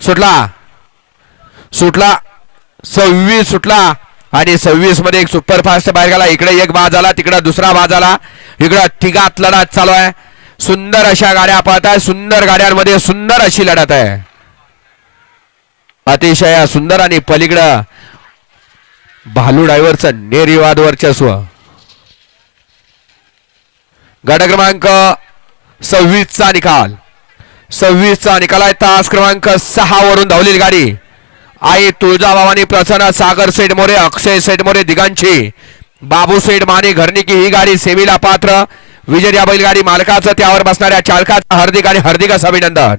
सुटला. सुटला. सव्वीस सुटला. आणि सव्वीसमध्ये एक सुपरफास्ट बाहेर गेला. इकडे एक बाद झाला तिकडे दुसरा बाद झाला. इकडं तिघात लढत चालू आहे. सुंदर अशा गाड्या पाहत आहे. सुंदर गाड्यांमध्ये सुंदर अशी लढत आहे. अतिशय सुंदर आणि पलीकडं भालू ड्रायव्हरचं निर्विवाद वर्चस्व. गट क्रमांक सव्वीसचा निकाल. सव्वीसचा निकाल आहे. तास क्रमांक सहा वरून धावलेली गाडी. आई तुळजाभवानी प्रसन्न सागर सेठ मोरे अक्षय सेठ मोरे दिगांची. बाबू सेठ माने घरणिकी ही गाडी सेमीला पात्र. विजय या बैलगाडी मालकाचं त्यावर बसणाऱ्या चालकाचं हार्दिक आणि हार्दिक अभिनंदन.